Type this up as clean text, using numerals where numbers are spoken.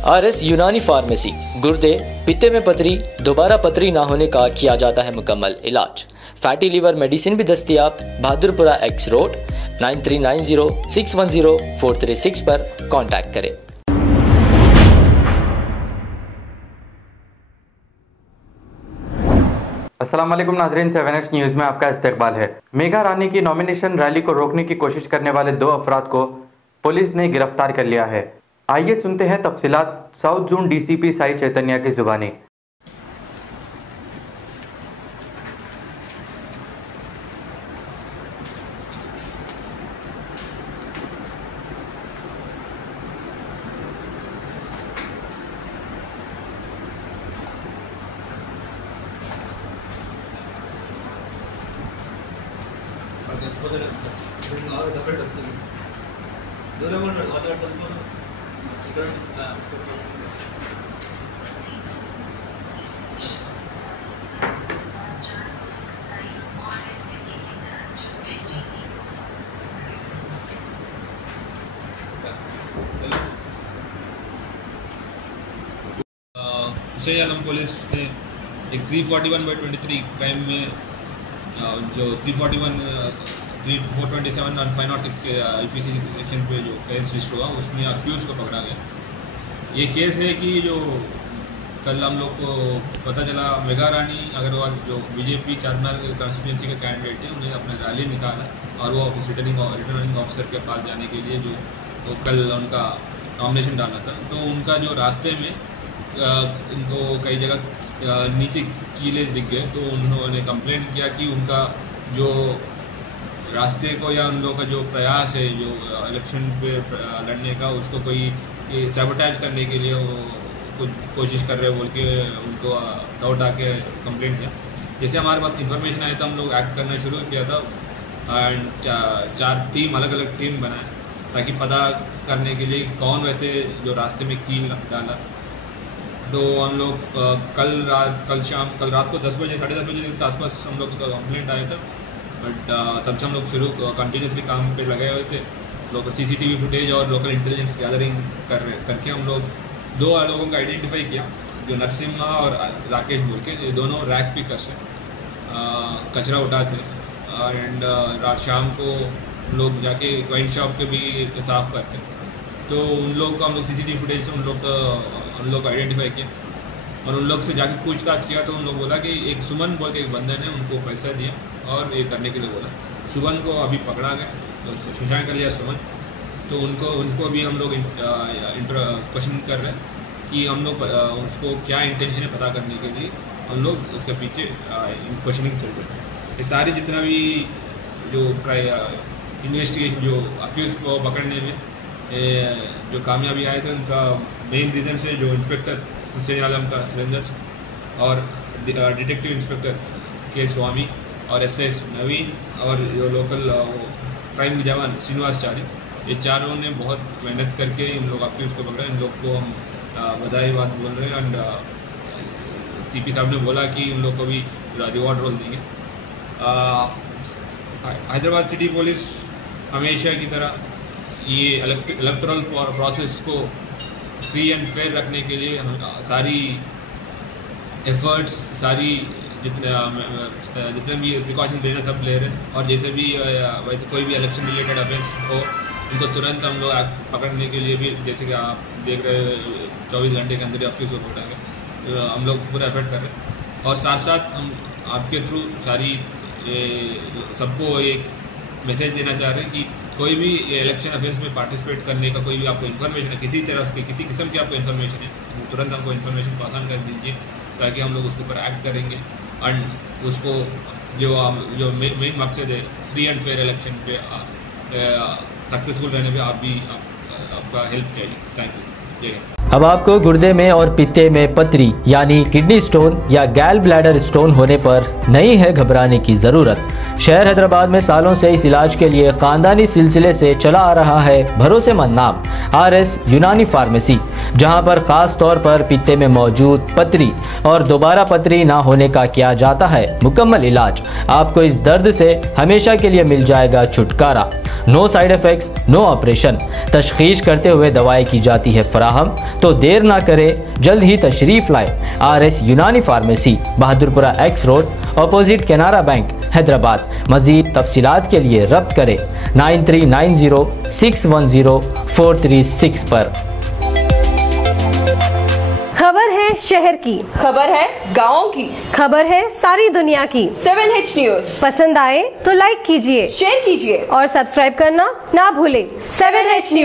RS Unani pharmacy, गुर्दे, पित्ते में पथरी, दोबारा पथरी ना होने का किया जाता है मुकम्मल इलाज। फैटी लीवर मेडिसिन भी दस्तयाब। बहादुरपुरा एक्स रोड 9390610436 पर कांटेक्ट करें। अस्सलाम वालेकुम नाज़रीन, 7H न्यूज़ में आपका इस्तकबाल है। मेघा रानी की नॉमिनेशन रैली को रोकने की कोशिश करने वाले 2 अफराद को पुलिस ने गिरफ्तार कर लिया है। आइए सुनते हैं तफसीलात south zone DCP Sai Chaitanya की जुबानी। हुसैन आलम पुलिस ने एक 341/23 क्राइम में जो 341 427 और 506 के IPC सेक्शन पे जो केस रजिस्टर हुआ उसमें अक्यूज को पकड़ा गया। ये केस है कि जो कल हम लोग को पता चला मेघा रानी अग्रवाल जो BJP चारमीनार कॉन्स्टिट्यूंसी के कैंडिडेट है, उन्हें अपना रैली निकाला और वो रिटर्निंग ऑफिसर के पास जाने के लिए जो तो कल उनका नॉमिनेशन डाला था। तो उनका जो रास्ते में इनको कई जगह नीचे कीले दिख गए, तो उन्होंने कंप्लेंट किया कि उनका जो रास्ते को या उन लोगों का जो प्रयास है जो इलेक्शन पे लड़ने का उसको कोई सैबोटेज करने के लिए वो कुछ कोशिश कर रहे बोल के उनको डाउट आके कंप्लेंट किया। जैसे हमारे पास इन्फॉर्मेशन आई तो हम लोग एक्ट करना शुरू किया था एंड 4 टीम अलग अलग टीम बनाए ताकि पता करने के लिए कौन वैसे जो रास्ते में कील डाला। तो हम लोग कल रात को 10 बजे 10:30 बजे के आसपास हम लोग का कंप्लेंट आया था, बट तब से हम लोग कंटिन्यूसली काम पे लगे हुए थे। लोकल CCTV फुटेज और लोकल इंटेलिजेंस गैदरिंग करके हम लोग 2 लोगों को आइडेंटिफाई किया, जो नरसिम्हा और राकेश बोल के, ये दोनों रैक पिकर्स हैं, कचरा उठाते एंड रात शाम को लोग जाके वाइन शॉप के भी साफ करते। तो उन लोग को हम लोग CCTV फुटेज से उन लोग को आइडेंटिफाई किया और उन लोग से जाके पूछताछ किया। तो उन लोग बोला कि एक सुमन बोल के एक बंदे ने उनको पैसा दिया और ये करने के लिए बोला। सुमन को अभी पकड़ा गया, तो शशांक कर लिया सुमन। तो उनको अभी हम लोग क्वेश्चन कर रहे हैं कि हम लोग उसको क्या इंटेंशन है पता करने के लिए हम लोग उसके पीछे क्वेश्चनिंग चल रहे हैं। ये सारे जितना भी जो इन्वेस्टिगेशन जो अक्यूज को पकड़ने में जो कामयाबी आए थे उनका मेन रीज़न से जो इंस्पेक्टर हुसैन आलम का सुरेंद्र और डिटेक्टिव इंस्पेक्टर के स्वामी और SS नवीन और जो लोकल क्राइम के जवान श्रीनिवास चारी, ये चारों ने बहुत मेहनत करके इन लोग अक्यूज को पकड़ा। इन लोग को हम बधाई बात बोल रहे हैं एंड CP साहब ने बोला कि इन लोग को भी रिवॉर्ड रोल देंगे। हैदराबाद सिटी पुलिस हमेशा की तरह ये इलेक्टोरल प्रोसेस को फ्री एंड फेयर रखने के लिए सारी एफर्ट्स जितने भी प्रिकॉशन लेना सब ले रहे हैं। और जैसे भी वैसे कोई भी इलेक्शन रिलेटेड अफेंस हो उनको तुरंत हम लोग पकड़ने के लिए भी, जैसे कि आप देख रहे 24 घंटे के अंदर आपकी उसको पकड़ेंगे, तो हम लोग पूरा एफर्ट कर रहे हैं। और साथ साथ हम आपके थ्रू सारी सबको एक मैसेज देना चाह रहे हैं कि कोई भी इलेक्शन अफेयर्स में पार्टिसिपेट करने का कोई भी आपको इन्फॉर्मेशन है, किसी तरफ की किसी किस्म की आपको इन्फॉर्मेशन है, तुरंत हमको इन्फॉर्मेशन पास ऑन कर दीजिए ताकि हम लोग उसके ऊपर एक्ट करेंगे एंड उसको जो मेन मकसद है फ्री एंड फेयर इलेक्शन पे सक्सेसफुल रहने पे आपका हेल्प चाहिए। थैंक यू, जय हिंद। अब आपको गुर्दे में और पित्ते में पथरी यानी किडनी स्टोन या गैल ब्लैडर स्टोन होने पर नहीं है घबराने की ज़रूरत। शहर हैदराबाद में सालों से इस इलाज के लिए ख़ानदानी सिलसिले से चला आ रहा है भरोसेमंद नाम RS यूनानी फार्मेसी, जहां पर ख़ास तौर पर पित्ते में मौजूद पथरी और दोबारा पथरी ना होने का किया जाता है मुकम्मल इलाज। आपको इस दर्द से हमेशा के लिए मिल जाएगा छुटकारा। No side effects, no operation. तशखीस करते हुए दवाएं की जाती है फराहम, तो देर ना करें, जल्द ही तशरीफ लाए RS Unani pharmacy, Bahadurpura X road, opposite Canara bank, Hyderabad. मजीद तफसीलात के लिए रब्त करें 9390610436 पर। खबर है शहर की, खबर है गाँव की, खबर है सारी दुनिया की। 7H न्यूज पसंद आए तो लाइक कीजिए, शेयर कीजिए और सब्सक्राइब करना ना भूलें। 7H news.